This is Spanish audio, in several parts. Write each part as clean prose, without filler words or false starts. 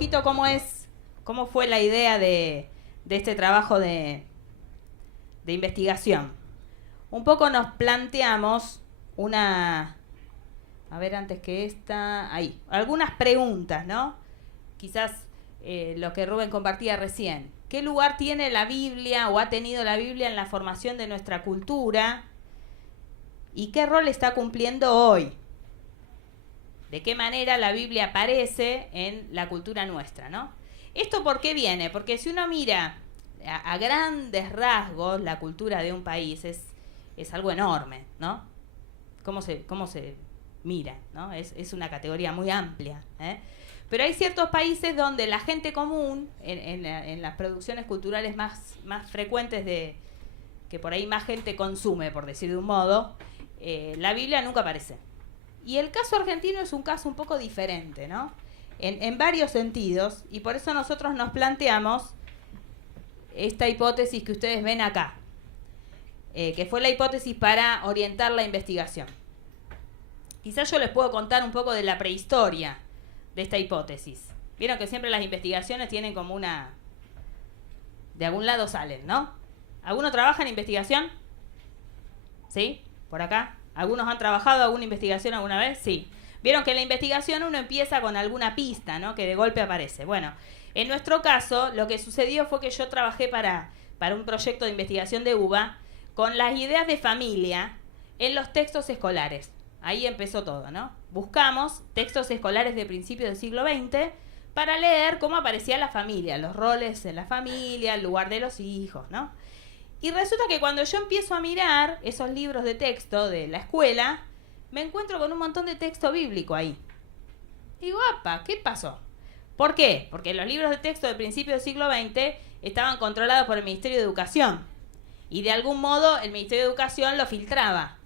poquito cómo fue la idea de este trabajo de investigación. Un poco nos planteamos antes que algunas preguntas, ¿no? Quizás lo que Rubén compartía recién. ¿Qué lugar tiene la Biblia o ha tenido la Biblia en la formación de nuestra cultura? ¿Y qué rol está cumpliendo hoy? ¿De qué manera la Biblia aparece en la cultura nuestra, ¿no? ¿Esto por qué viene? Porque si uno mira a grandes rasgos la cultura de un país, es algo enorme, ¿no? ¿Cómo se mira, ¿no? Es una categoría muy amplia, ¿eh? Pero hay ciertos países donde la gente común, en las producciones culturales más frecuentes que por ahí más gente consume, por decir de un modo, la Biblia nunca aparece. Y el caso argentino es un caso un poco diferente, ¿no? En varios sentidos, y por eso nosotros nos planteamos esta hipótesis que ustedes ven acá, que fue la hipótesis para orientar la investigación. Quizás yo les puedo contar un poco de la prehistoria de esta hipótesis. Vieron que siempre las investigaciones tienen como de algún lado salen, ¿no? ¿Alguno trabaja en investigación? ¿Sí? ¿Por acá? ¿Algunos han trabajado alguna investigación alguna vez? Sí. Vieron que en la investigación uno empieza con alguna pista, ¿no? Que de golpe aparece. Bueno, en nuestro caso, lo que sucedió fue que yo trabajé para un proyecto de investigación de UBA con las ideas de familia en los textos escolares. Ahí empezó todo, ¿no? Buscamos textos escolares de principios del siglo XX para leer cómo aparecía la familia, los roles en la familia, el lugar de los hijos, ¿no? Y resulta que cuando yo empiezo a mirar esos libros de texto de la escuela, me encuentro con un montón de texto bíblico ahí. Digo, ¡apa! ¿Qué pasó? ¿Por qué? Porque los libros de texto de principios del siglo XX estaban controlados por el Ministerio de Educación. Y de algún modo el Ministerio de Educación los filtraba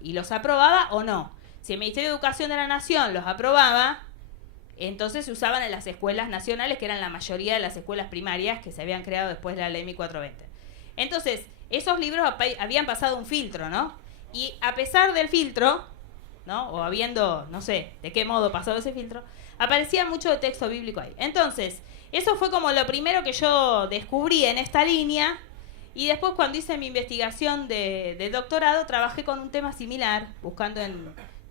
y los aprobaba o no. Si el Ministerio de Educación de la Nación los aprobaba, entonces se usaban en las escuelas nacionales, que eran la mayoría de las escuelas primarias que se habían creado después de la Ley 1420. Entonces, esos libros habían pasado un filtro, ¿no? Y a pesar del filtro, ¿no? O habiendo, no sé de qué modo pasado ese filtro, aparecía mucho de texto bíblico ahí. Entonces, eso fue como lo primero que yo descubrí en esta línea. Y después, cuando hice mi investigación de doctorado, trabajé con un tema similar,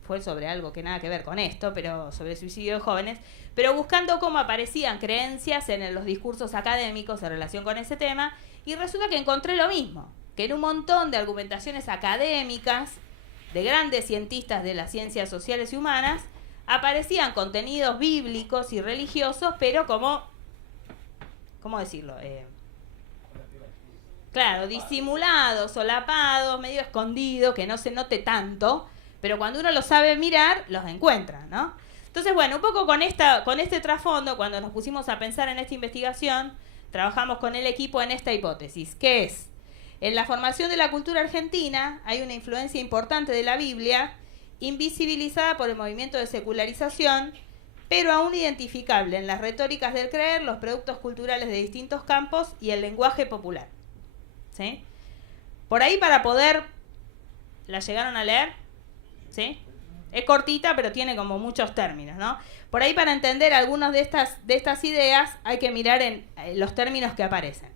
fue sobre algo que nada que ver con esto, pero sobre suicidio de jóvenes, pero buscando cómo aparecían creencias en los discursos académicos en relación con ese tema, y resulta que encontré lo mismo, que en un montón de argumentaciones académicas de grandes cientistas de las ciencias sociales y humanas, aparecían contenidos bíblicos y religiosos, pero ¿cómo decirlo? Claro, disimulados, solapados, medio escondidos, que no se note tanto, pero cuando uno lo sabe mirar, los encuentra, ¿no? Entonces, bueno, un poco con este trasfondo, cuando nos pusimos a pensar en esta investigación, trabajamos con el equipo en esta hipótesis, que es, en la formación de la cultura argentina hay una influencia importante de la Biblia, invisibilizada por el movimiento de secularización, pero aún identificable en las retóricas del creer, los productos culturales de distintos campos y el lenguaje popular. ¿Sí? Por ahí para poder... ¿La llegaron a leer? ¿Sí? Es cortita, pero tiene como muchos términos, ¿no? Por ahí para entender algunas de estas ideas hay que mirar en los términos que aparecen.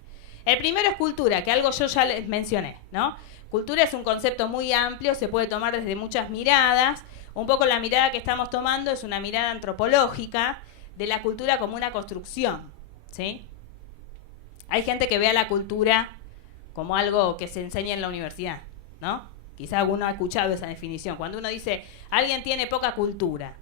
El primero es cultura, que algo yo ya les mencioné, ¿no? Cultura es un concepto muy amplio, se puede tomar desde muchas miradas. Un poco la mirada que estamos tomando es una mirada antropológica de la cultura como una construcción, ¿sí? Hay gente que ve a la cultura como algo que se enseña en la universidad, ¿no? Quizá alguno ha escuchado esa definición. Cuando uno dice, alguien tiene poca cultura,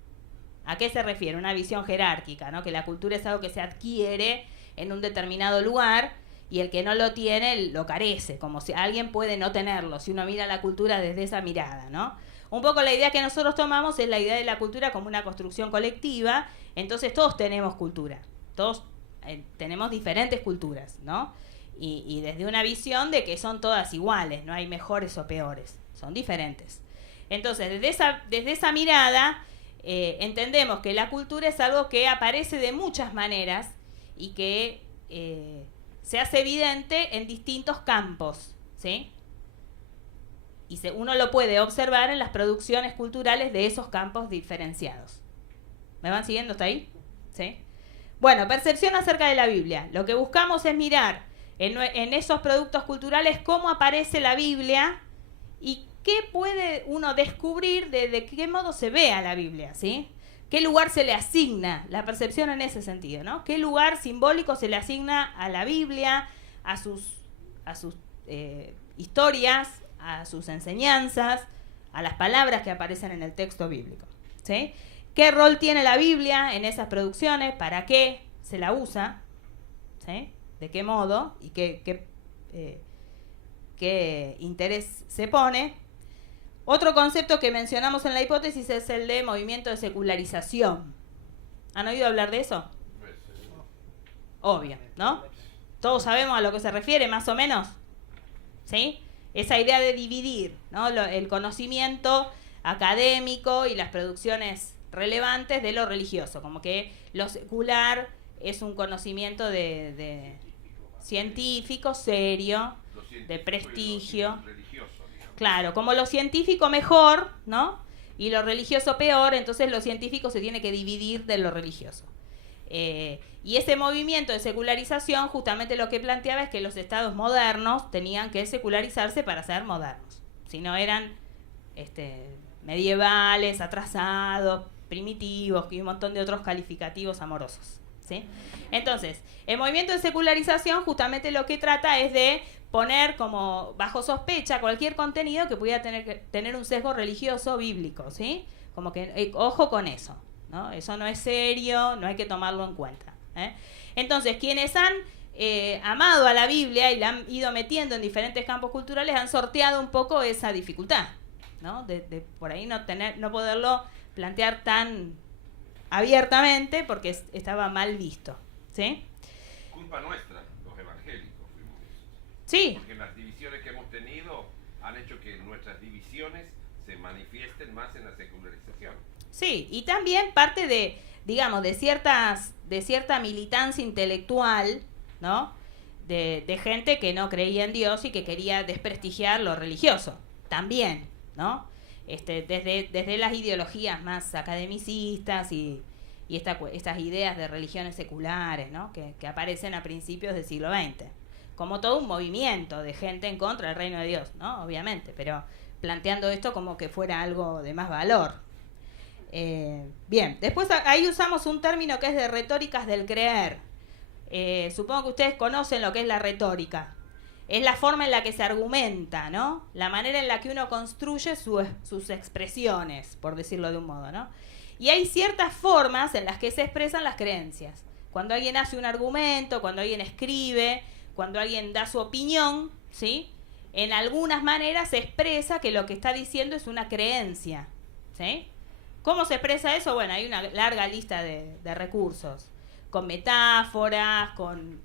¿a qué se refiere? Una visión jerárquica, ¿no? Que la cultura es algo que se adquiere en un determinado lugar y el que no lo tiene lo carece, como si alguien puede no tenerlo, si uno mira la cultura desde esa mirada, ¿no? Un poco la idea que nosotros tomamos es la idea de la cultura como una construcción colectiva, entonces todos tenemos cultura, todos tenemos diferentes culturas, ¿no? Y desde una visión de que son todas iguales, no hay mejores o peores, son diferentes. Entonces, desde esa mirada, entendemos que la cultura es algo que aparece de muchas maneras y que se hace evidente en distintos campos, ¿sí? Y uno lo puede observar en las producciones culturales de esos campos diferenciados. ¿Me van siguiendo hasta ahí? ¿Sí? Bueno, percepción acerca de la Biblia. Lo que buscamos es mirar en esos productos culturales cómo aparece la Biblia y qué puede uno descubrir de qué modo se ve a la Biblia, ¿sí? ¿Qué lugar se le asigna? La percepción en ese sentido, ¿no? ¿Qué lugar simbólico se le asigna a la Biblia, a sus historias, a sus enseñanzas, a las palabras que aparecen en el texto bíblico, ¿sí? ¿Qué rol tiene la Biblia en esas producciones? ¿Para qué se la usa? ¿Sí? ¿De qué modo? ¿Y qué interés se pone? Otro concepto que mencionamos en la hipótesis es el de movimiento de secularización. ¿Han oído hablar de eso? Obvio, ¿no? Todos sabemos a lo que se refiere, más o menos. ¿Sí? Esa idea de dividir, ¿no? El conocimiento académico y las producciones relevantes de lo religioso, como que lo secular es un conocimiento de científico, serio, de prestigio. Claro, como lo científico mejor, ¿no? Y lo religioso peor, entonces lo científico se tiene que dividir de lo religioso. Y ese movimiento de secularización justamente lo que planteaba es que los estados modernos tenían que secularizarse para ser modernos. Si no eran medievales, atrasados, primitivos y un montón de otros calificativos amorosos, ¿sí? Entonces, el movimiento de secularización justamente lo que trata es de poner como bajo sospecha cualquier contenido que pudiera tener un sesgo religioso bíblico, ¿sí? Como que, ojo con eso, ¿no? Eso no es serio, no hay que tomarlo en cuenta, ¿eh? Entonces, quienes han amado a la Biblia y la han ido metiendo en diferentes campos culturales han sorteado un poco esa dificultad, ¿no? De por ahí no poderlo plantear tan abiertamente porque estaba mal visto, ¿sí? Culpa nuestra, los evangélicos fuimos esos. Sí. Porque las divisiones que hemos tenido han hecho que nuestras divisiones se manifiesten más en la secularización. Sí, y también parte de, digamos, de cierta militancia intelectual, ¿no? De gente que no creía en Dios y que quería desprestigiar lo religioso, también, ¿no? Desde las ideologías más academicistas y estas ideas de religiones seculares, ¿no? Que aparecen a principios del siglo XX, como todo un movimiento de gente en contra del reino de Dios, ¿no? Obviamente, pero planteando esto como que fuera algo de más valor. Bien, después ahí usamos un término que es de retóricas del creer. Supongo que ustedes conocen lo que es la retórica. Es la forma en la que se argumenta, ¿no? La manera en la que uno construye sus expresiones, por decirlo de un modo, ¿no? Y hay ciertas formas en las que se expresan las creencias. Cuando alguien hace un argumento, cuando alguien escribe, cuando alguien da su opinión, ¿sí? En algunas maneras se expresa que lo que está diciendo es una creencia, ¿sí? ¿Cómo se expresa eso? Bueno, hay una larga lista de recursos, con metáforas, con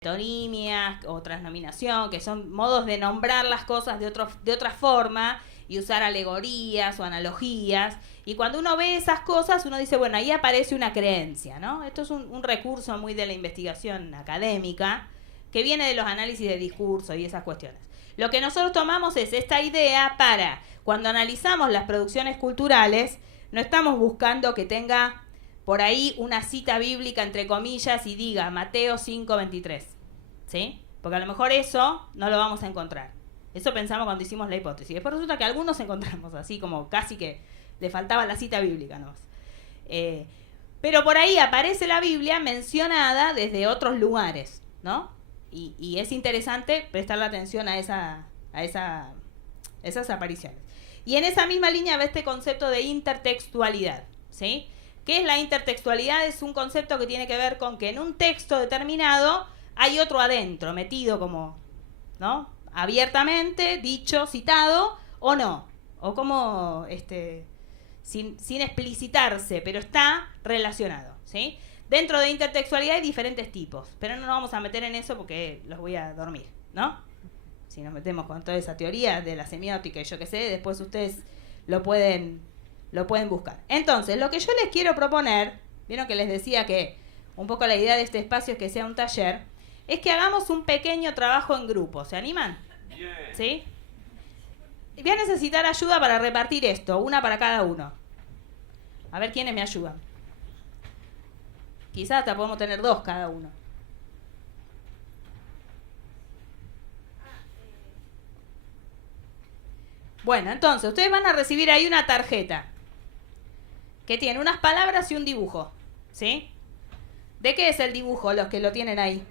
metonimias o transnominación, que son modos de nombrar las cosas de otra forma y usar alegorías o analogías. Y cuando uno ve esas cosas, uno dice, bueno, ahí aparece una creencia, ¿no? Esto es un recurso muy de la investigación académica que viene de los análisis de discurso y esas cuestiones. Lo que nosotros tomamos es esta idea para, cuando analizamos las producciones culturales, no estamos buscando que tenga por ahí una cita bíblica entre comillas y diga Mateo 5:23, ¿sí? Porque a lo mejor eso no lo vamos a encontrar. Eso pensamos cuando hicimos la hipótesis. Después resulta que algunos encontramos así como casi que le faltaba la cita bíblica, ¿no? Pero por ahí aparece la Biblia mencionada desde otros lugares, ¿no? Y es interesante prestarle atención a esas apariciones. Y en esa misma línea va este concepto de intertextualidad, ¿sí? ¿Qué es la intertextualidad? Es un concepto que tiene que ver con que en un texto determinado hay otro adentro, metido como, ¿no? Abiertamente, dicho, citado, o no. O como, sin explicitarse, pero está relacionado, ¿sí? Dentro de intertextualidad hay diferentes tipos, pero no nos vamos a meter en eso porque los voy a dormir, ¿no? Si nos metemos con toda esa teoría de la semiótica y yo qué sé, después ustedes lo pueden buscar. Entonces, lo que yo les quiero proponer, vieron que les decía que un poco la idea de este espacio es que sea un taller, es que hagamos un pequeño trabajo en grupo. ¿Se animan? Bien. ¿Sí? Voy a necesitar ayuda para repartir esto, una para cada uno. A ver quiénes me ayudan. Quizás hasta podemos tener 2 cada uno. Bueno, entonces, ustedes van a recibir ahí una tarjeta que tiene unas palabras y un dibujo, ¿sí? ¿De qué es el dibujo, los que lo tienen ahí?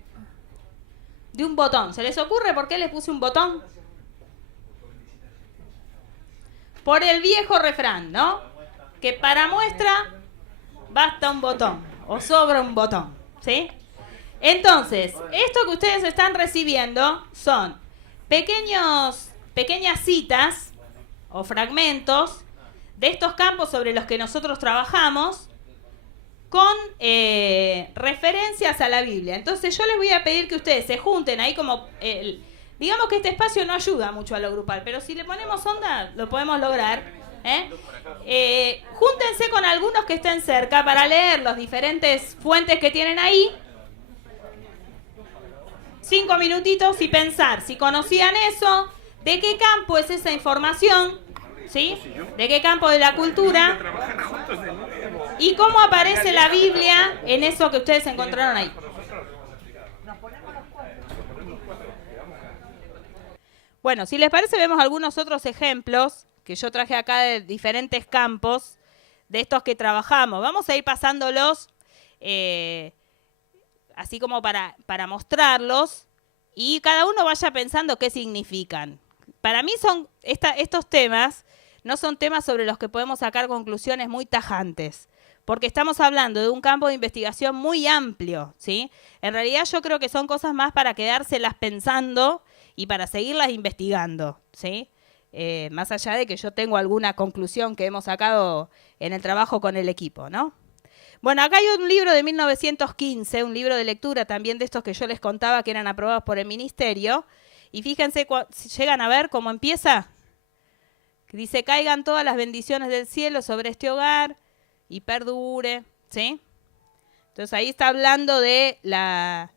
De un botón. ¿Se les ocurre por qué les puse un botón? Por el viejo refrán, ¿no? Que para muestra basta un botón o sobra un botón, ¿sí? Entonces, esto que ustedes están recibiendo son pequeñas citas o fragmentos de estos campos sobre los que nosotros trabajamos con referencias a la Biblia. Entonces yo les voy a pedir que ustedes se junten ahí como... digamos que este espacio no ayuda mucho a lo grupal, pero si le ponemos onda lo podemos lograr. Júntense con algunos que estén cerca para leer las diferentes fuentes que tienen ahí. 5 minutitos y pensar si conocían eso, de qué campo es esa información, ¿sí? De qué campo de la cultura y cómo aparece la Biblia en eso que ustedes encontraron ahí. Bueno, si les parece, vemos algunos otros ejemplos que yo traje acá de diferentes campos de estos que trabajamos. Vamos a ir pasándolos así como para mostrarlos y cada uno vaya pensando qué significan. Para mí estos temas no son temas sobre los que podemos sacar conclusiones muy tajantes, porque estamos hablando de un campo de investigación muy amplio, ¿sí? En realidad yo creo que son cosas más para quedárselas pensando y para seguirlas investigando, ¿sí? Más allá de que yo tengo alguna conclusión que hemos sacado en el trabajo con el equipo, ¿no? Bueno, acá hay un libro de 1915, un libro de lectura también de estos que yo les contaba que eran aprobados por el ministerio. Y fíjense, si llegan a ver cómo empieza. Dice, caigan todas las bendiciones del cielo sobre este hogar y perdure, ¿sí? Entonces ahí está hablando de la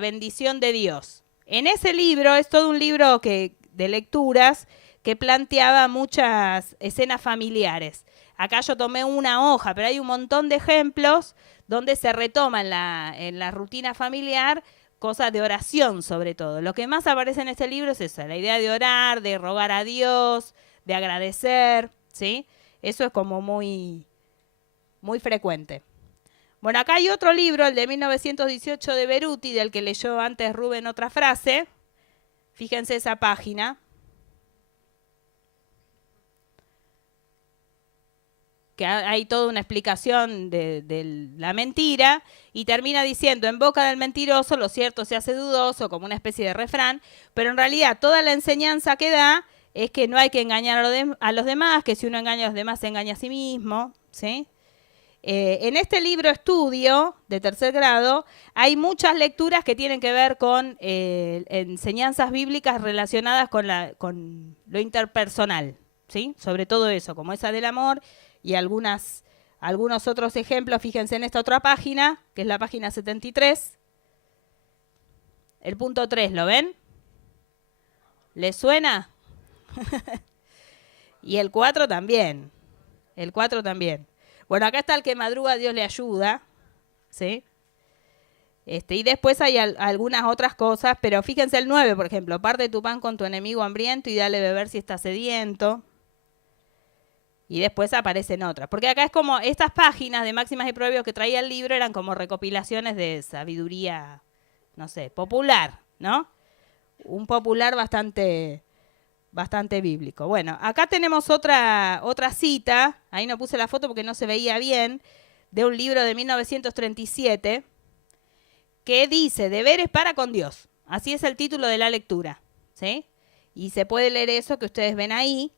bendición de Dios. En ese libro, es todo un libro de lecturas que planteaba muchas escenas familiares. Acá yo tomé una hoja, pero hay un montón de ejemplos donde se retoma en la rutina familiar cosas de oración sobre todo. Lo que más aparece en este libro es eso, la idea de orar, de rogar a Dios, de agradecer, ¿sí? Eso es como muy, muy frecuente. Bueno, acá hay otro libro, el de 1918 de Beruti, del que leyó antes Rubén otra frase. Fíjense esa página. Que hay toda una explicación de la mentira, y termina diciendo, en boca del mentiroso lo cierto se hace dudoso, como una especie de refrán, pero en realidad toda la enseñanza que da es que no hay que engañar a los demás, que si uno engaña a los demás se engaña a sí mismo, ¿sí? En este libro estudio de 3er grado hay muchas lecturas que tienen que ver con enseñanzas bíblicas relacionadas con lo interpersonal, ¿sí? Sobre todo eso, como esa del amor y algunos otros ejemplos. Fíjense en esta otra página, que es la página 73. El punto 3, ¿lo ven? ¿Les suena? Y el 4 también. El 4 también. Bueno, acá está el que madruga, Dios le ayuda, ¿sí? Y después hay algunas otras cosas, pero fíjense el 9, por ejemplo. Parte tu pan con tu enemigo hambriento y dale beber si está sediento. Y después aparecen otras. Porque acá es como estas páginas de máximas y proverbios que traía el libro eran como recopilaciones de sabiduría, no sé, popular, ¿no? Un popular bastante bíblico. Bueno, acá tenemos otra cita, ahí no puse la foto porque no se veía bien, de un libro de 1937 que dice, deberes para con Dios. Así es el título de la lectura, ¿sí? Y se puede leer eso que ustedes ven ahí.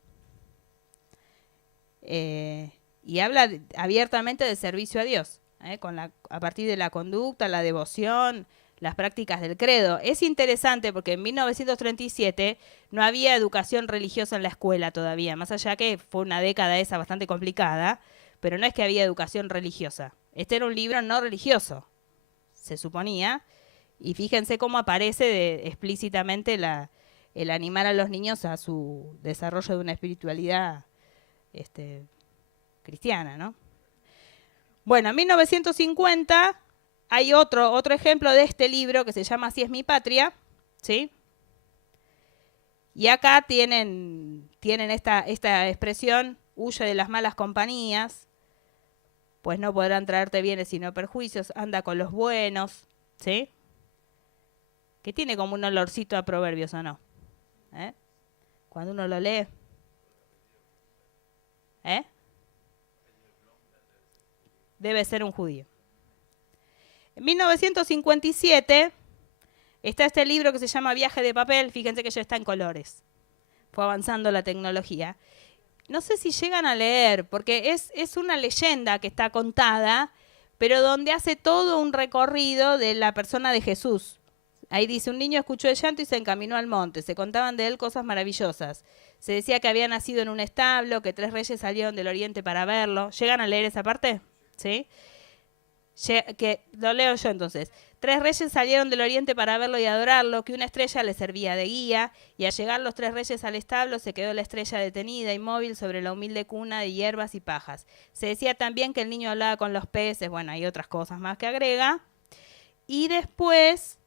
Y habla abiertamente de servicio a Dios, a partir de la conducta, la devoción, las prácticas del credo. Es interesante porque en 1937 no había educación religiosa en la escuela todavía, más allá que fue una década esa bastante complicada, pero no es que había educación religiosa. Este era un libro no religioso, se suponía, y fíjense cómo aparece explícitamente el animar a los niños a su desarrollo de una espiritualidad cristiana, ¿no? Bueno, en 1950 hay otro ejemplo de este libro que se llama Así es mi patria, ¿sí? Y acá tienen esta expresión, huye de las malas compañías, pues no podrán traerte bienes sino perjuicios, anda con los buenos, ¿sí? Que tiene como un olorcito a proverbios, ¿o no? Cuando uno lo lee. Debe ser un judío. En 1957 está este libro que se llama Viaje de papel. Fíjense que ya está en colores. Fue avanzando la tecnología. No sé si llegan a leer, porque es una leyenda que está contada, pero donde hace todo un recorrido de la persona de Jesús. Ahí dice, un niño escuchó el llanto y se encaminó al monte. Se contaban de él cosas maravillosas. Se decía que había nacido en un establo, que 3 reyes salieron del oriente para verlo. ¿Llegan a leer esa parte? ¿Sí? Que lo leo yo entonces. 3 reyes salieron del oriente para verlo y adorarlo, que una estrella le servía de guía, y al llegar los 3 reyes al establo se quedó la estrella detenida, inmóvil, sobre la humilde cuna de hierbas y pajas. Se decía también que el niño hablaba con los peces, bueno, hay otras cosas más que agrega. Y después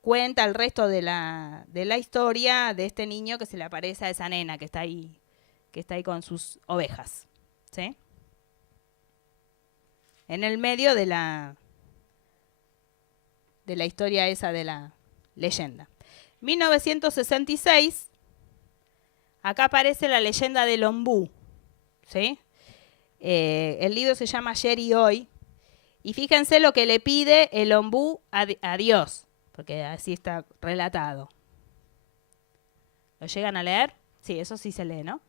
cuenta el resto de la historia de este niño que se le aparece a esa nena que está ahí con sus ovejas, ¿sí? En el medio de la historia esa de la leyenda. 1966, acá aparece la leyenda del ombú, ¿sí? El libro se llama Ayer y Hoy, y fíjense lo que le pide el ombú a Dios, porque así está relatado. ¿Lo llegan a leer? Sí, eso sí se lee, ¿no?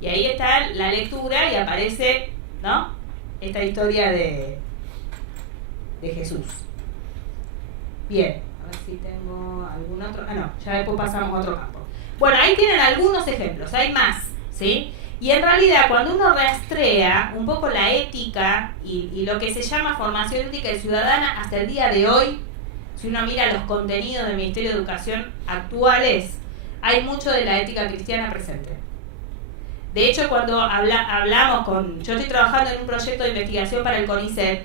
Y ahí está la lectura y aparece, ¿no?, esta historia de Jesús. Bien, a ver si tengo algún otro. No, ya después pasamos a otro campo. Bueno, ahí tienen algunos ejemplos, hay más, ¿sí? Y en realidad cuando uno rastrea un poco la ética y lo que se llama formación ética y ciudadana hasta el día de hoy, si uno mira los contenidos del Ministerio de Educación actuales, hay mucho de la ética cristiana presente. De hecho, cuando hablamos yo estoy trabajando en un proyecto de investigación para el CONICET,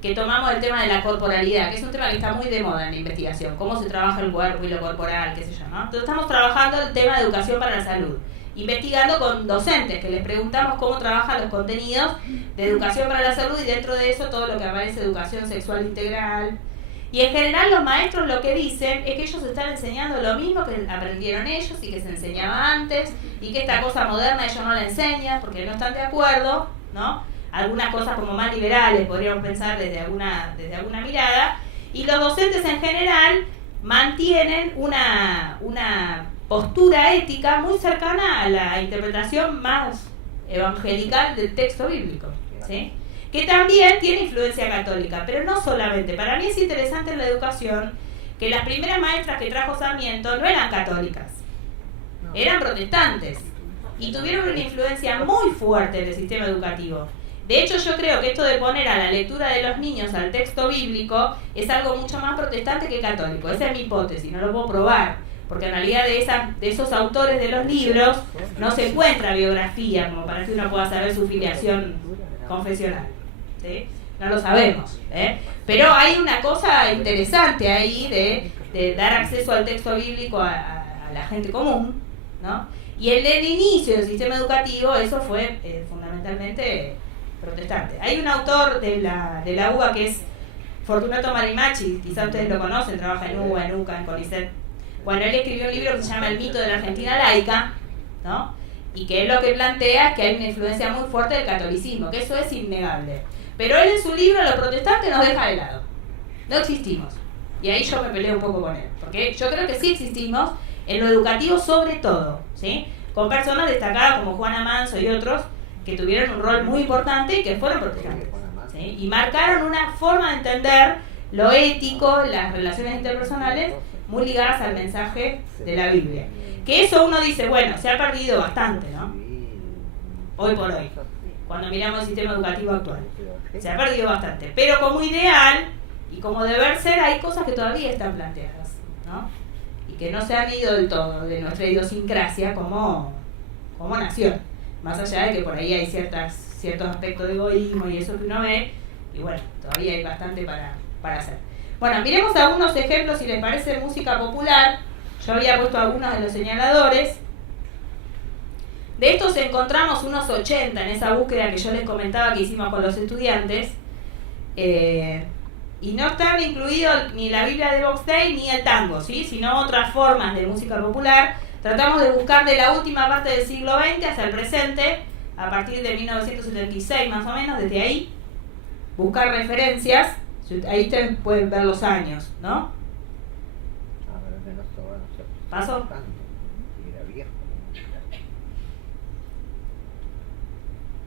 que tomamos el tema de la corporalidad, que es un tema que está muy de moda en la investigación, cómo se trabaja el cuerpo y lo corporal, qué sé yo, ¿no? Entonces estamos trabajando el tema de educación para la salud, investigando con docentes, que les preguntamos cómo trabajan los contenidos de educación para la salud, y dentro de eso todo lo que aparece educación sexual integral. Y en general los maestros lo que dicen es que ellos están enseñando lo mismo que aprendieron ellos y que se enseñaba antes, y que esta cosa moderna ellos no la enseñan porque no están de acuerdo, ¿no? Algunas cosas como más liberales podríamos pensar desde alguna mirada, y los docentes en general mantienen una postura ética muy cercana a la interpretación más evangelical del texto bíblico, ¿sí? Que también tiene influencia católica, pero no solamente. Para mí es interesante en la educación que las primeras maestras que trajo Sarmiento no eran católicas, eran protestantes, y tuvieron una influencia muy fuerte en el sistema educativo. De hecho, yo creo que esto de poner a la lectura de los niños al texto bíblico es algo mucho más protestante que católico. Esa es mi hipótesis, no lo puedo probar, porque en realidad de esos autores de los libros no se encuentra biografía como para que uno pueda saber su filiación confesional, ¿sí? No lo sabemos, pero hay una cosa interesante ahí de dar acceso al texto bíblico a la gente común, ¿no? Y en el inicio del sistema educativo eso fue fundamentalmente protestante. Hay un autor de la UBA que es Fortunato Marimachi, quizás ustedes lo conocen, trabaja en UBA, en UCA, en CONICET. Bueno, él escribió un libro que se llama El mito de la Argentina laica, ¿no? Y que él lo que plantea es que hay una influencia muy fuerte del catolicismo, que eso es innegable. Pero él en su libro, lo protestante nos deja de lado. No existimos. Y ahí yo me peleo un poco con él, porque yo creo que sí existimos en lo educativo sobre todo, ¿sí? Con personas destacadas como Juana Manso y otros que tuvieron un rol muy importante y que fueron protestantes, ¿sí? ¿sí? Y marcaron una forma de entender lo ético, las relaciones interpersonales, muy ligadas al mensaje de la Biblia. Que eso uno dice, bueno, se ha perdido bastante, ¿no? Hoy por hoy, cuando miramos el sistema educativo actual. Se ha perdido bastante. Pero como ideal y como deber ser, hay cosas que todavía están planteadas, ¿no? Y que no se han ido del todo de nuestra idiosincrasia como nación. Más allá de que por ahí hay ciertos aspectos de egoísmo y eso que uno ve, y bueno, todavía hay bastante para hacer. Bueno, miremos algunos ejemplos, si les parece, de música popular. Yo había puesto algunos de los señaladores. De estos encontramos unos 80 en esa búsqueda que yo les comentaba que hicimos con los estudiantes. Y no están incluidos ni la Biblia de Box Day ni el tango, ¿sí? Sino otras formas de música popular. Tratamos de buscar de la última parte del siglo XX hasta el presente, a partir de 1976 más o menos, desde ahí, buscar referencias. Ahí ustedes pueden ver los años, ¿no? ¿Paso?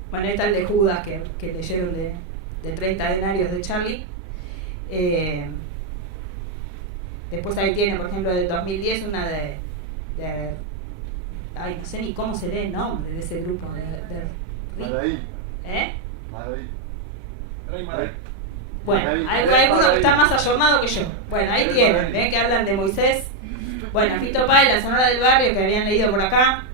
Bueno, ahí está el de Judas que leyeron de 30 denarios de Charlie. Después ahí tiene, por ejemplo, del 2010 una de ay, no sé ni cómo se lee el nombre de ese grupo Madrid. ¿Eh? Madrid. Bueno, hay alguno que está más ayornado que yo. Bueno, ahí tienen, ¿ven? Que hablan de Moisés. Bueno, Fito Páez, la Sonora del Barrio, que habían leído por acá.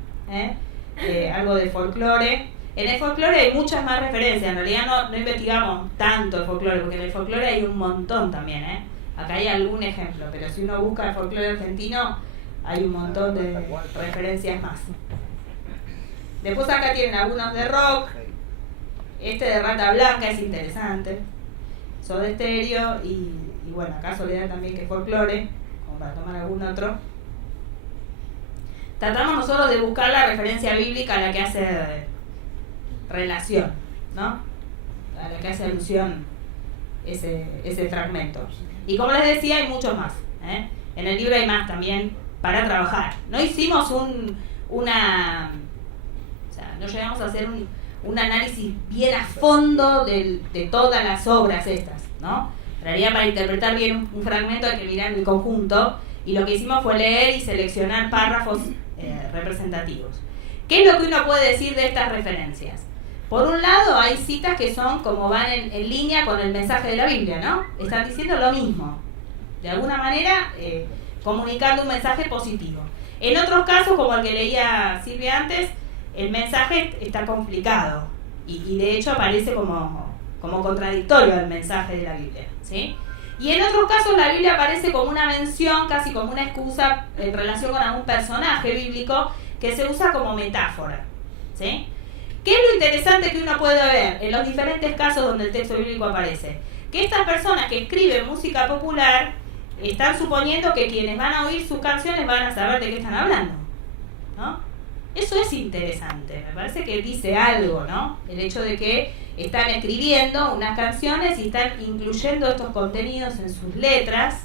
Algo de folclore. En el folclore hay muchas más referencias. En realidad no investigamos tanto el folclore, porque en el folclore hay un montón también. Acá hay algún ejemplo, pero si uno busca el folclore argentino, hay un montón de referencias más. Después acá tienen algunos de rock. Este de Rata Blanca es interesante. Soda Stereo y bueno, acá Soledad también, que es folclore, como para tomar algún otro. Tratamos nosotros de buscar la referencia bíblica a la que hace relación, ¿no? A la que hace alusión ese fragmento. Y como les decía, hay muchos más. En el libro hay más también para trabajar. No hicimos o sea, no llegamos a hacer un análisis bien a fondo de todas las obras estas, ¿no? En realidad, para interpretar bien un fragmento hay que mirar el conjunto, y lo que hicimos fue leer y seleccionar párrafos representativos. ¿Qué es lo que uno puede decir de estas referencias? Por un lado, hay citas que son como van en línea con el mensaje de la Biblia, ¿no? Están diciendo lo mismo, de alguna manera comunicando un mensaje positivo. En otros casos, como el que leía Silvia antes, el mensaje está complicado y de hecho aparece como contradictorio al mensaje de la Biblia, ¿sí? Y en otros casos la Biblia aparece como una mención, casi como una excusa en relación con algún personaje bíblico que se usa como metáfora, ¿sí? ¿Qué es lo interesante que uno puede ver en los diferentes casos donde el texto bíblico aparece? Que estas personas que escriben música popular están suponiendo que quienes van a oír sus canciones van a saber de qué están hablando, ¿no? Eso es interesante, me parece que dice algo, ¿no? El hecho de que están escribiendo unas canciones y están incluyendo estos contenidos en sus letras.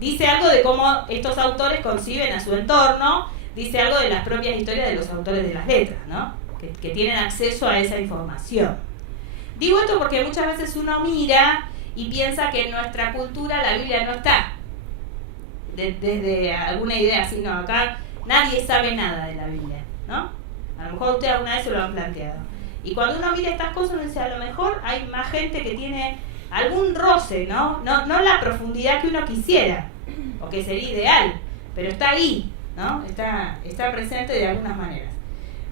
Dice algo de cómo estos autores conciben a su entorno, dice algo de las propias historias de los autores de las letras, ¿no? Que tienen acceso a esa información. Digo esto porque muchas veces uno mira y piensa que en nuestra cultura la Biblia no está. Desde alguna idea así, no, acá nadie sabe nada de la Biblia, ¿no? A lo mejor ustedes alguna vez se lo han planteado. Y cuando uno mira estas cosas, uno dice, a lo mejor hay más gente que tiene algún roce, ¿no? No la profundidad que uno quisiera, o que sería ideal, pero está ahí, ¿no? Está presente de algunas maneras.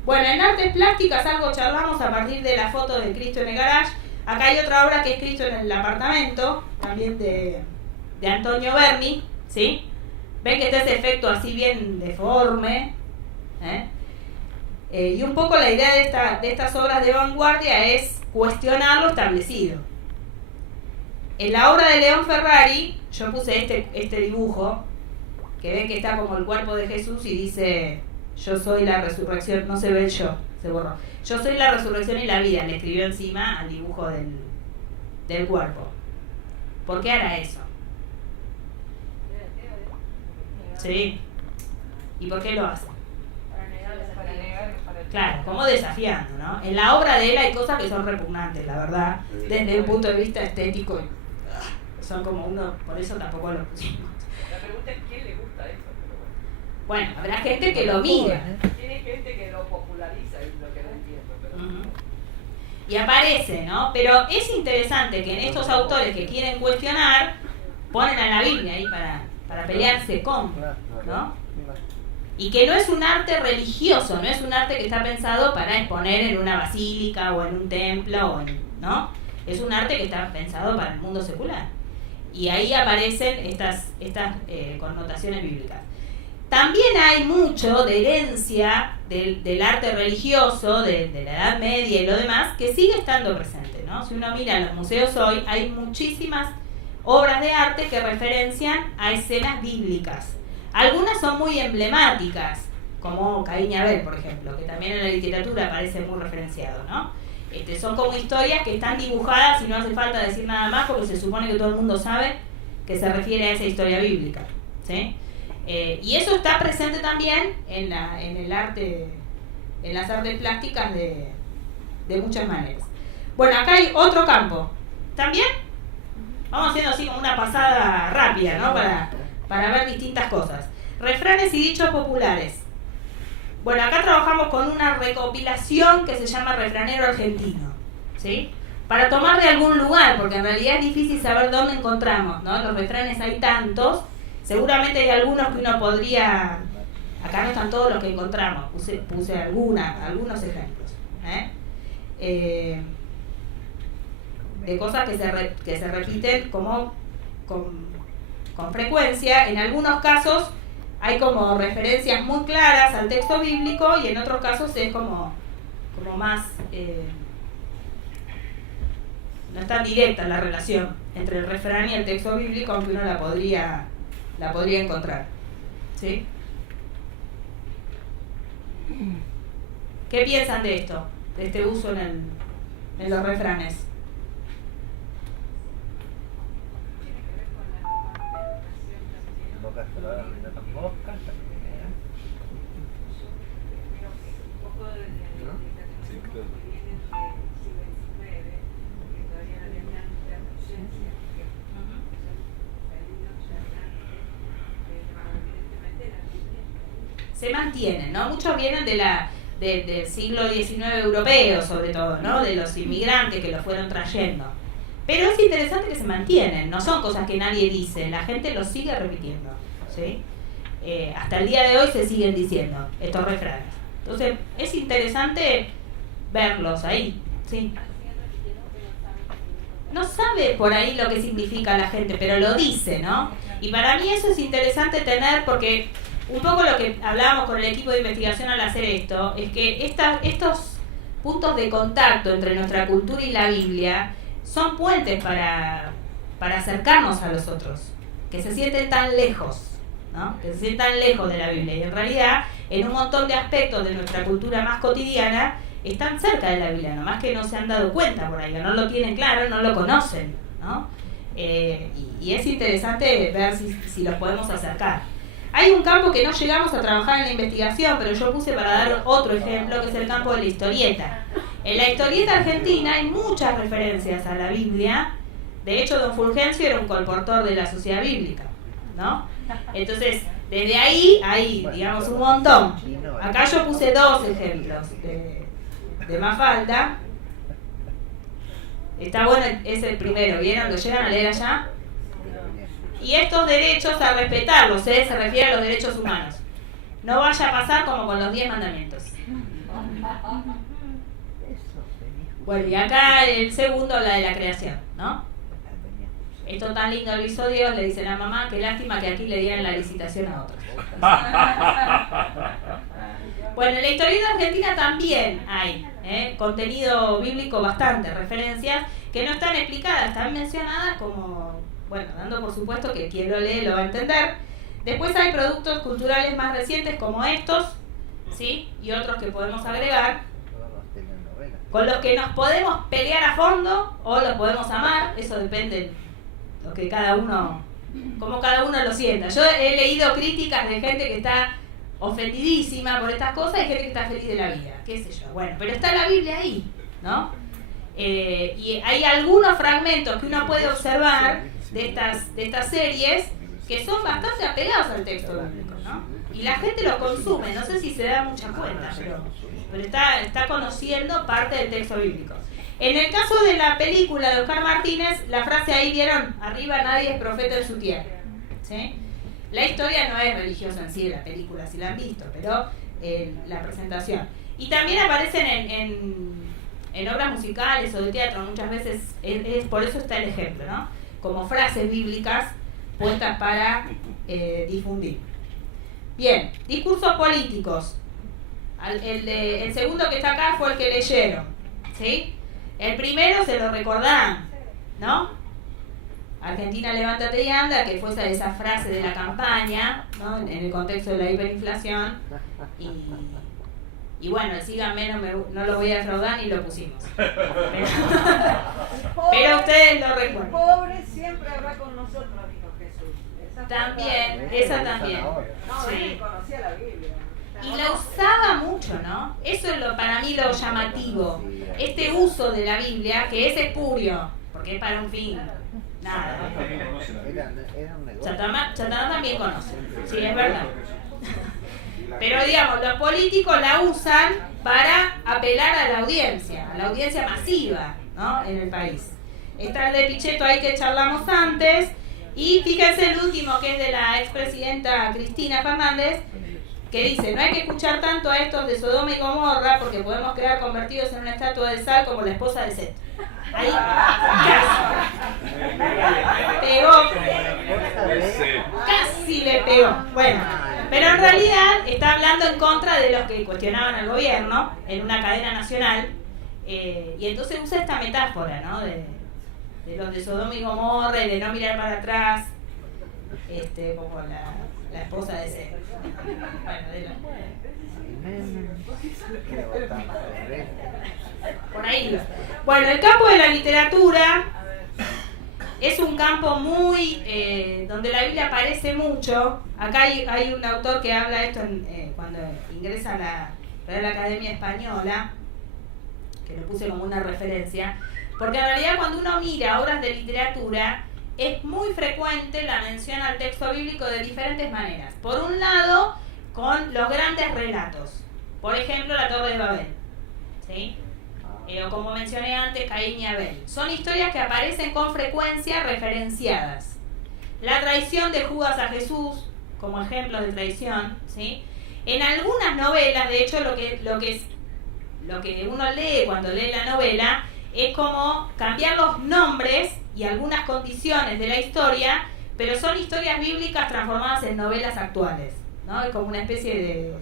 Bueno, en artes plásticas algo charlamos a partir de la foto de Cristo en el garage. Acá hay otra obra que es Cristo en el apartamento, también de Antonio Berni, ¿sí? Ven que está ese efecto así bien deforme, y un poco la idea de estas obras de vanguardia es cuestionar lo establecido. En la obra de León Ferrari, yo puse este dibujo, que ven que está como el cuerpo de Jesús y dice, yo soy la resurrección, no se ve el yo, se borró. Yo soy la resurrección y la vida, le escribió encima al dibujo del cuerpo. ¿Por qué hará eso? ¿Sí? ¿Y por qué lo hace? Para negar Claro, como desafiando, ¿no? En la obra de él hay cosas que son repugnantes, la verdad, desde un punto de vista estético. Son como uno, por eso tampoco lo pusimos. La pregunta es ¿quién le gusta eso? Pero bueno, habrá gente que lo mira. Tiene gente que lo populariza, es lo que no entiendo. Pero Y aparece, ¿no? Pero es interesante que en estos autores que quieren cuestionar, ponen a la Biblia ahí para pelearse con, ¿no? Y que no es un arte religioso, no es un arte que está pensado para exponer en una basílica o en un templo, ¿no? Es un arte que está pensado para el mundo secular. Y ahí aparecen estas connotaciones bíblicas. También hay mucho de herencia del arte religioso, de la Edad Media y lo demás, que sigue estando presente, ¿no? Si uno mira los museos hoy, hay muchísimas obras de arte que referencian a escenas bíblicas. Algunas son muy emblemáticas, como Caín y Abel, por ejemplo, que también en la literatura aparece muy referenciado, ¿no? Son como historias que están dibujadas y no hace falta decir nada más porque se supone que todo el mundo sabe que se refiere a esa historia bíblica, ¿sí? Y eso está presente también en el arte, en las artes plásticas de muchas maneras. Bueno, acá hay otro campo. ¿También? Vamos haciendo así como una pasada rápida, ¿no? Para ver distintas cosas. Refranes y dichos populares. Bueno, acá trabajamos con una recopilación que se llama Refranero Argentino, ¿sí? Para tomar de algún lugar, porque en realidad es difícil saber dónde encontramos, ¿no? Los refranes hay tantos, seguramente hay algunos que uno podría... Acá no están todos los que encontramos, puse algunos ejemplos, de cosas que se repiten como con frecuencia. En algunos casos hay como referencias muy claras al texto bíblico y en otros casos es como más no es tan directa la relación entre el refrán y el texto bíblico, aunque uno la podría encontrar, ¿sí? ¿Qué piensan de esto? De este uso en los refranes. Se mantienen, ¿no? Muchos vienen del siglo XIX europeo, sobre todo, ¿no? De los inmigrantes que los fueron trayendo. Pero es interesante que se mantienen, no son cosas que nadie dice, la gente los sigue repitiendo, ¿sí? Hasta el día de hoy se siguen diciendo estos refranes. Entonces, es interesante verlos ahí, ¿sí? No sabe por ahí lo que significa la gente, pero lo dice, ¿no? Y para mí eso es interesante tener, porque un poco lo que hablábamos con el equipo de investigación al hacer esto, es que estos puntos de contacto entre nuestra cultura y la Biblia son puentes para acercarnos a los otros, que se sienten tan lejos, ¿no? Que se sienten tan lejos de la Biblia. Y en realidad, en un montón de aspectos de nuestra cultura más cotidiana, están cerca de la Biblia, nomás que no se han dado cuenta por ahí, no lo tienen claro, no lo conocen, ¿no? Y es interesante ver si los podemos acercar. Hay un campo que no llegamos a trabajar en la investigación, pero yo puse para dar otro ejemplo, que es el campo de la historieta. En la historieta argentina hay muchas referencias a la Biblia. De hecho, don Fulgencio era un colportor de la Sociedad Bíblica, ¿no? Entonces, desde ahí hay, digamos, un montón. Acá yo puse 2 ejemplos de Mafalda. Está bueno, es el primero, ¿vieron? ¿Lo llegan a leer allá? Y estos derechos a respetarlos, se refiere a los derechos humanos. No vaya a pasar como con los 10 mandamientos. Bueno, y acá el segundo habla de la creación, ¿no? Esto tan lindo lo hizo Dios, le dice la mamá, qué lástima que aquí le dieran la licitación a otros. Bueno, en la historieta argentina también hay contenido bíblico bastante, referencias que no están explicadas, están mencionadas como, bueno, dando por supuesto que quien lo lee lo va a entender. Después hay productos culturales más recientes como estos, ¿sí? Y otros que podemos agregar, con los que nos podemos pelear a fondo o los podemos amar, eso depende de lo que cada uno, como cada uno lo sienta. Yo he leído críticas de gente que está ofendidísima por estas cosas, hay gente que está feliz de la vida, qué sé yo. Bueno, pero está la Biblia ahí, ¿no? Y hay algunos fragmentos que uno puede observar de estas series que son bastante apegados al texto bíblico, ¿no? Y la gente lo consume, no sé si se da mucha cuenta, pero está conociendo parte del texto bíblico. En el caso de la película de Oscar Martínez, la frase ahí, ¿vieron? Arriba nadie es profeta en su tierra, ¿sí? La historia no es religiosa en sí de la película, si la han visto, pero la presentación. Y también aparecen en obras musicales o de teatro, muchas veces, por eso está el ejemplo, ¿no? Como frases bíblicas puestas para difundir. Bien, discursos políticos. El segundo que está acá fue el que leyeron, ¿sí? El primero se lo recordarán, ¿no? Argentina, levántate y anda, que fue esa frase de la campaña, ¿no? En el contexto de la hiperinflación. Y bueno, síganme, no lo voy a defraudar ni lo pusimos. Pero ustedes lo recuerdan. Pobre siempre habrá con nosotros, dijo Jesús. Esa también. No, Sí. él conocía la Biblia. Y la usaba mucho, ¿no? Eso es para mí lo llamativo. Este uso de la Biblia, que es espurio, porque es para un fin. Nada. Chatamán también conoce. Sí, es verdad. Pero digamos, los políticos la usan para apelar a la audiencia masiva, ¿no? En el país. Está el de Pichetto ahí que charlamos antes. Y fíjense el último, que es de la expresidenta Cristina Fernández, que dice: no hay que escuchar tanto a estos de Sodoma y Gomorra porque podemos quedar convertidos en una estatua de sal como la esposa de Set. Ahí casi le pegó. Bueno, pero en realidad está hablando en contra de los que cuestionaban al gobierno en una cadena nacional, y entonces usa esta metáfora, ¿no? De los de Sodoma y Gomorra, y de no mirar para atrás, como la esposa de Set. Por ahí. Bueno, el campo de la literatura es un campo muy donde la Biblia aparece mucho. Acá hay un autor que habla esto cuando ingresa a la Real Academia Española, que lo puse como una referencia, porque en realidad cuando uno mira obras de literatura es muy frecuente la mención al texto bíblico de diferentes maneras. Por un lado, con los grandes relatos, por ejemplo la Torre de Babel, ¿sí? O como mencioné antes, Caín y Abel. Son historias que aparecen con frecuencia referenciadas. La traición de Judas a Jesús, como ejemplo de traición, ¿sí? En algunas novelas, de hecho, lo que uno lee cuando lee la novela es como cambiar los nombres y algunas condiciones de la historia, pero son historias bíblicas transformadas en novelas actuales, ¿no? Es como una especie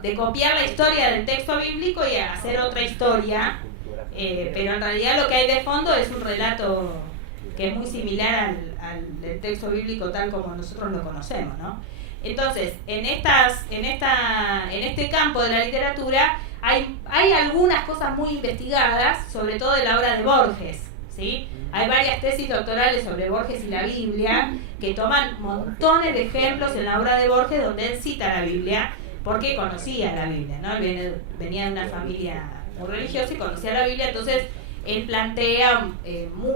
de copiar la historia del texto bíblico y hacer otra historia. Pero en realidad lo que hay de fondo es un relato que es muy similar al del texto bíblico tal como nosotros lo conocemos, ¿no? Entonces, en este campo de la literatura hay algunas cosas muy investigadas, sobre todo de la obra de Borges, ¿sí? Hay varias tesis doctorales sobre Borges y la Biblia que toman montones de ejemplos en la obra de Borges donde él cita la Biblia porque conocía la Biblia, ¿no? Él venía de una familia muy religiosa y conocía la Biblia, entonces él plantea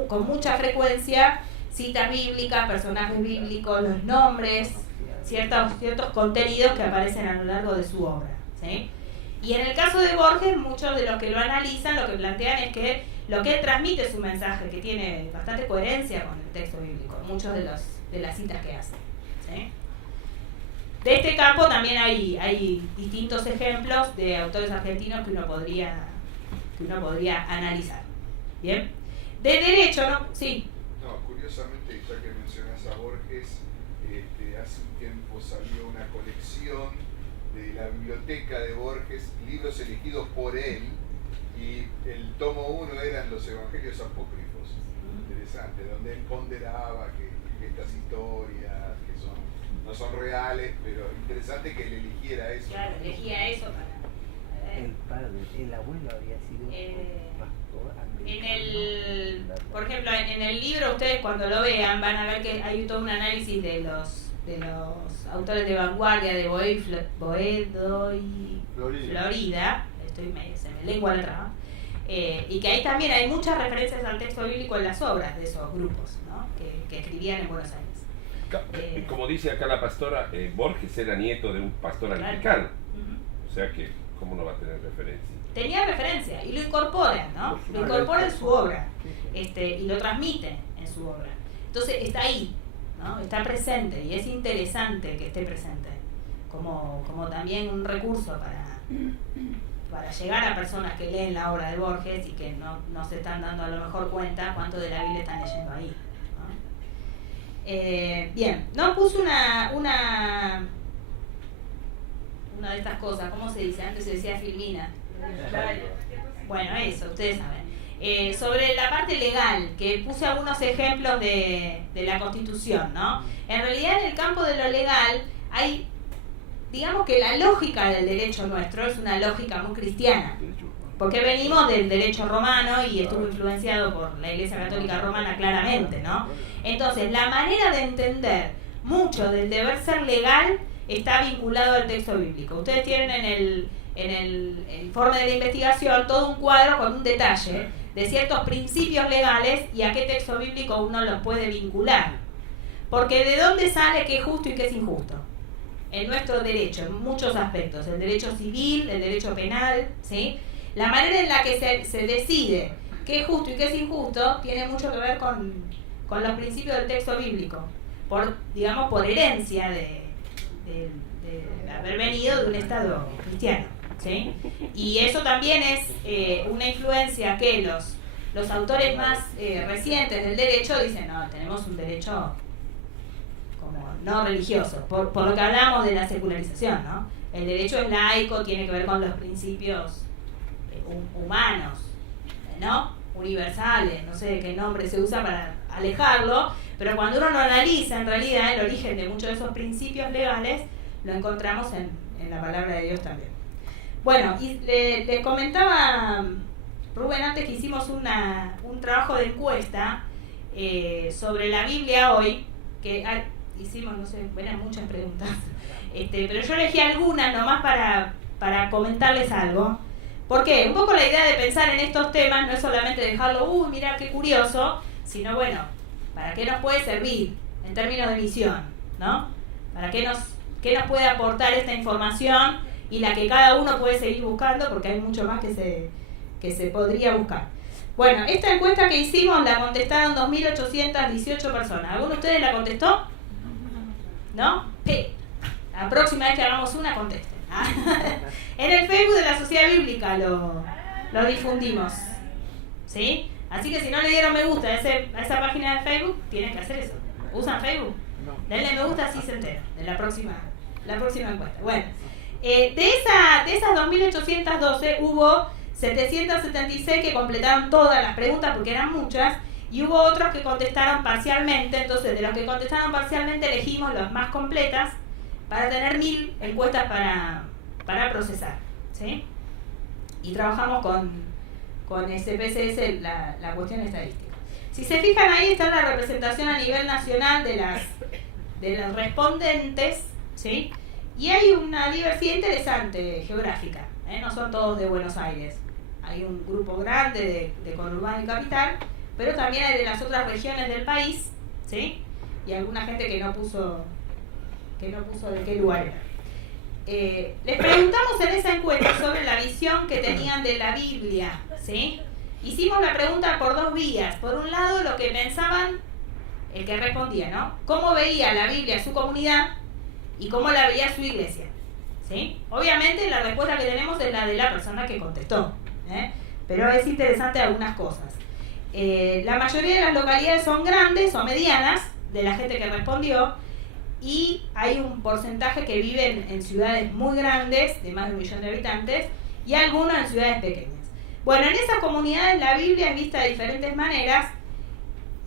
con mucha frecuencia citas bíblicas, personajes bíblicos, los nombres, ciertos contenidos que aparecen a lo largo de su obra, ¿sí? Y en el caso de Borges, muchos de los que lo analizan lo que plantean es que lo que él transmite es un mensaje que tiene bastante coherencia con el texto bíblico, muchos de las citas que hace, ¿sí? De este campo también hay distintos ejemplos de autores argentinos que uno podría analizar. ¿Bien? De derecho, ¿no? Sí. No, curiosamente, ya que mencionas a Borges, hace un tiempo salió una colección de la biblioteca de Borges, libros elegidos por él, y el tomo 1 eran los evangelios apócrifos. Interesante, donde él ponderaba que estas historias que no son reales, pero interesante que él eligiera eso. Claro, elegía eso para... El abuelo había sido pastor por ejemplo, en el libro ustedes cuando lo vean van a ver que hay todo un análisis de los autores de vanguardia de Boedo y Florida, se me lengua la traba, y que ahí también hay muchas referencias al texto bíblico en las obras de esos grupos, ¿no? que escribían en Buenos Aires. Como dice acá la pastora, Borges era nieto de un pastor anglicano, o sea que, ¿cómo no va a tener referencia? Tenía referencia y lo incorpora, ¿no? Lo incorpora en su obra, y lo transmite en su obra. Entonces está ahí, ¿no? Está presente, y es interesante que esté presente como también un recurso para llegar a personas que leen la obra de Borges y que no se están dando a lo mejor cuenta cuánto de la Biblia están leyendo ahí, ¿no? Bien, nos puso una de estas cosas, ¿cómo se dice? Antes se decía filmina. Bueno, eso, ustedes saben. Sobre la parte legal, que puse algunos ejemplos de la Constitución, ¿no? En realidad, en el campo de lo legal, hay, digamos que la lógica del derecho nuestro es una lógica muy cristiana, porque venimos del derecho romano y estuvo influenciado por la Iglesia Católica Romana claramente, ¿no? Entonces, la manera de entender mucho del deber ser legal está vinculado al texto bíblico. Ustedes tienen en el informe de la investigación todo un cuadro con un detalle de ciertos principios legales y a qué texto bíblico uno los puede vincular. Porque ¿de dónde sale qué es justo y qué es injusto? En nuestro derecho, en muchos aspectos. El derecho civil, el derecho penal, ¿sí? La manera en la que se decide qué es justo y qué es injusto tiene mucho que ver con los principios del texto bíblico. Por herencia de haber venido de un Estado cristiano, ¿sí? Y eso también es una influencia que los autores más recientes del derecho dicen, no, tenemos un derecho como no religioso, por lo que hablamos de la secularización, ¿no? El derecho es laico, tiene que ver con los principios humanos, ¿no? Universales, no sé qué nombre se usa para alejarlo, pero cuando uno lo analiza, en realidad el origen de muchos de esos principios legales lo encontramos en la palabra de Dios también. Bueno, y les comentaba Rubén antes que hicimos un trabajo de encuesta sobre la Biblia hoy, que hicimos, no sé, eran muchas preguntas, pero yo elegí algunas nomás para comentarles algo. ¿Por qué? Un poco la idea de pensar en estos temas no es solamente dejarlo, mirá qué curioso, sino bueno, ¿para qué nos puede servir en términos de misión? ¿No? ¿Para qué nos puede aportar esta información y la que cada uno puede seguir buscando? Porque hay mucho más que se podría buscar. Bueno, esta encuesta que hicimos la contestaron 2.818 personas. ¿Alguno de ustedes la contestó? ¿No? La próxima vez que hagamos una, contesten. En el Facebook de la Sociedad Bíblica lo difundimos, ¿sí? Así que si no le dieron me gusta a esa página de Facebook, tienen que hacer eso. ¿Usan Facebook? Denle me gusta, así se entera de la próxima encuesta. Bueno, de esas 2.812 hubo 776 que completaron todas las preguntas porque eran muchas, y hubo otros que contestaron parcialmente. Entonces, de los que contestaron parcialmente elegimos las más completas para tener 1.000 encuestas para procesar, ¿sí? Y trabajamos con SPSS la cuestión estadística. Si se fijan, ahí está la representación a nivel nacional de los respondentes, ¿sí? Y hay una diversidad interesante geográfica, ¿eh? No son todos de Buenos Aires. Hay un grupo grande de conurbano y capital, pero también hay de las otras regiones del país, ¿sí? Y alguna gente que no puso de qué lugar era. Les preguntamos en esa encuesta sobre la visión que tenían de la Biblia, ¿sí? Hicimos la pregunta por dos vías. Por un lado, lo que pensaban el que respondía, ¿no? Cómo veía la Biblia su comunidad y cómo la veía su iglesia, ¿sí? Obviamente la respuesta que tenemos es la de la persona que contestó, ¿eh? Pero es interesante algunas cosas. La mayoría de las localidades son grandes o medianas, de la gente que respondió, y hay un porcentaje que vive en ciudades muy grandes, de más de 1 millón de habitantes, y algunos en ciudades pequeñas. Bueno, en esas comunidades la Biblia es vista de diferentes maneras,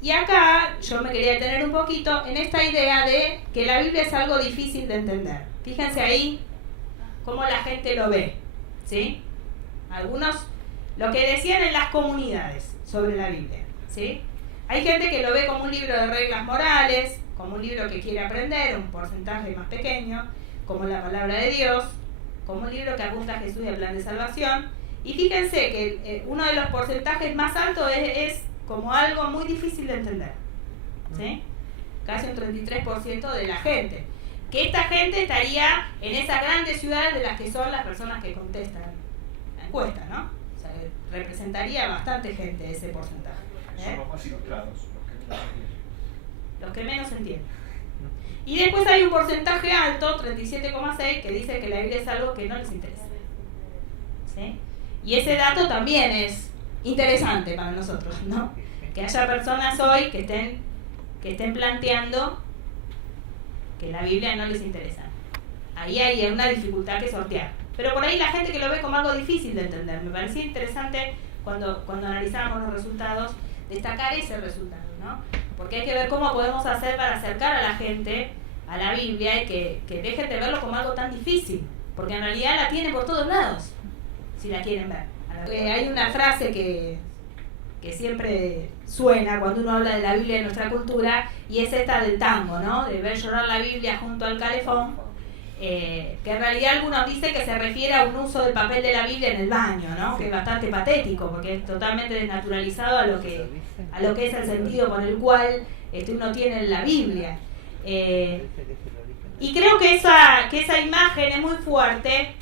y acá yo me quería detener un poquito en esta idea de que la Biblia es algo difícil de entender. Fíjense ahí cómo la gente lo ve, ¿sí? Algunos, lo que decían en las comunidades sobre la Biblia, ¿sí? Hay gente que lo ve como un libro de reglas morales, como un libro que quiere aprender, un porcentaje más pequeño, como la palabra de Dios, como un libro que apunta a Jesús y al plan de salvación. Y fíjense que uno de los porcentajes más altos es como algo muy difícil de entender, ¿sí? Casi un 33% de la gente. Que esta gente estaría en esas grandes ciudades de las que son las personas que contestan la encuesta, ¿no? O sea, representaría bastante gente ese porcentaje. Son los más ilustrados, los que menos entienden. Y después hay un porcentaje alto, 37,6, que dice que la Biblia es algo que no les interesa, ¿sí? Y ese dato también es interesante para nosotros, ¿no? Que haya personas hoy que estén planteando que la Biblia no les interesa. Ahí hay una dificultad que sortear. Pero por ahí la gente que lo ve como algo difícil de entender. Me parecía interesante cuando analizamos los resultados, destacar ese resultado, ¿no? Porque hay que ver cómo podemos hacer para acercar a la gente a la Biblia y que dejen de verlo como algo tan difícil, porque en realidad la tienen por todos lados, si la quieren ver. Hay una frase que siempre suena cuando uno habla de la Biblia en nuestra cultura, y es esta del tango, ¿no? De ver llorar la Biblia junto al calefón, que en realidad algunos dicen que se refiere a un uso del papel de la Biblia en el baño, ¿no? Que es bastante patético, porque es totalmente desnaturalizado a lo que es el sentido con el cual uno tiene la Biblia. Y creo que esa imagen es muy fuerte,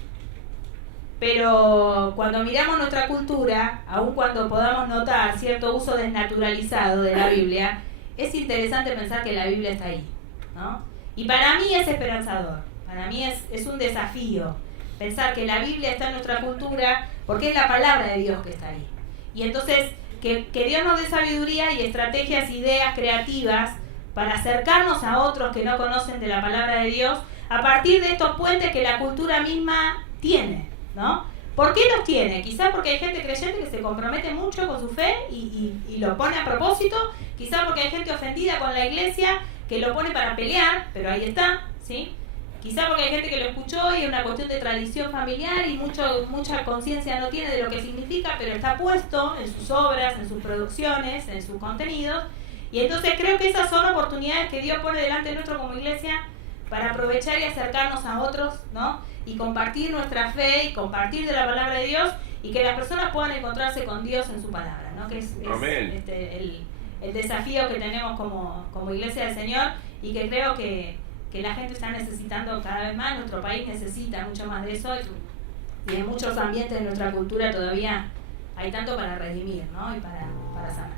pero cuando miramos nuestra cultura, aun cuando podamos notar cierto uso desnaturalizado de la Biblia, es interesante pensar que la Biblia está ahí, ¿no? Y para mí es esperanzador, para mí es un desafío pensar que la Biblia está en nuestra cultura, porque es la palabra de Dios que está ahí. Y entonces que Dios nos dé sabiduría y estrategias, ideas creativas para acercarnos a otros que no conocen de la palabra de Dios a partir de estos puentes que la cultura misma tiene, ¿no? ¿Por qué los tiene? Quizás porque hay gente creyente que se compromete mucho con su fe y lo pone a propósito, quizás porque hay gente ofendida con la iglesia que lo pone para pelear, pero ahí está, ¿sí? Quizás porque hay gente que lo escuchó y es una cuestión de tradición familiar y mucha conciencia no tiene de lo que significa, pero está puesto en sus obras, en sus producciones, en sus contenidos. Y entonces creo que esas son oportunidades que Dios pone delante de nosotros como iglesia para aprovechar y acercarnos a otros, ¿no? Y compartir nuestra fe y compartir de la palabra de Dios y que las personas puedan encontrarse con Dios en su palabra, ¿no? Que es el desafío que tenemos como iglesia del Señor, y que creo que la gente está necesitando cada vez más. Nuestro país necesita mucho más de eso, y en muchos ambientes de nuestra cultura todavía hay tanto para redimir, ¿no? Y para sanar.